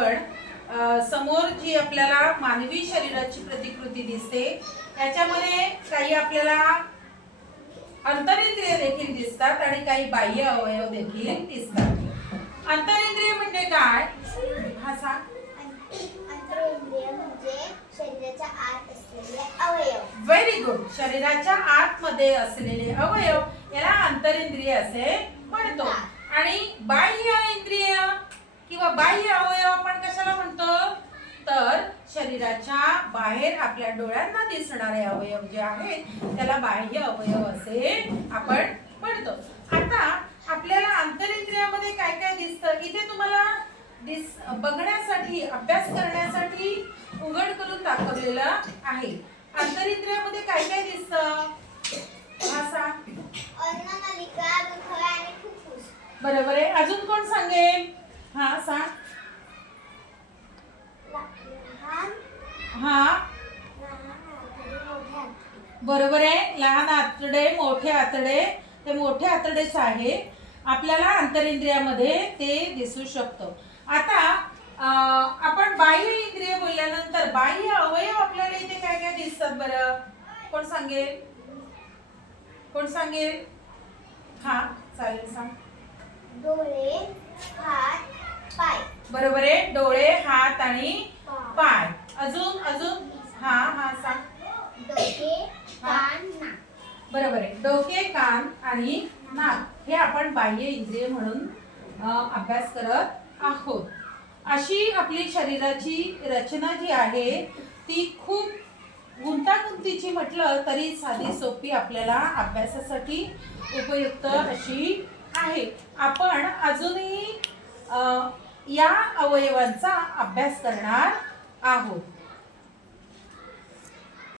आपण समोर जी आपल्याला मानवी शरीराची प्रतिकृती दिसते त्याच्यामध्ये काही आपल्याला अंतरिंद्रिय देखील दिसतात आणि काही बाह्य अवयव देखील दिसतात। अंतरिंद्रिय म्हणजे काय? हा सांग। अंतरिंद्रिय म्हणजे शरीराच्या आत असलेले अवयव। Very good. शरीराच्या आतमध्ये असलेले अवयव याला अंतरिंद्रिय असे म्हणतो। आणि बाह्य इंद्रिय किंवा बाह्य अवयव आपण कशाला म्हणतो? तर शरीराच्या बाहेर आपल्या डोळ्यांना दिसणारे अवयव जे आहेत त्याला बाह्य अवयव असे आपण म्हणतो। आता आपल्याला अंतरिंद्रियामध्ये काय काय दिसतं इथे तुम्हाला बघण्यासाठी अभ्यास करण्यासाठी उघड करून दाखवलेलं आहे। अंतरिंद्रियामध्ये काय काय दिसतं? हा सांग। अन्ननलिका, गुदगुल्या आणि फुफ्फुस। बरोबर आहे। अजून कोण सांगेल? हा सांग। हा बरोबर आहे। लहान आतडे, मोठे आतडे, ते मोठे आतडेच आहे आपल्याला अंतरिंद्रियामध्ये ते दिसू शकतो। आता आपण बाह्य इंद्रिय बोलल्यानंतर बाह्य अवयव आपल्याला इथे काय काय दिसतात बरं? कोण सांगेल? कोण सांगेल? हा चालेल सांग। डोळे, हात, पाय। बरोबर आहे। डोळे, हात आणि पाय। अजून अजून हा हा सांग। डोके, कान, नाक। बरोबर आहे। डोके, कान आणि नाक हे आपण बाह्य इंद्रिय म्हणून अभ्यास करत आहोत। अशी आपली शरीराची रचना जी आहे ती खूप गुंतागुंतीची म्हटलं तरी साधी सोपी आपल्याला अभ्यासासाठी उपयुक्त अशी आहे। आपण अजूनही या अवयवांचा अभ्यास करणार आहोत।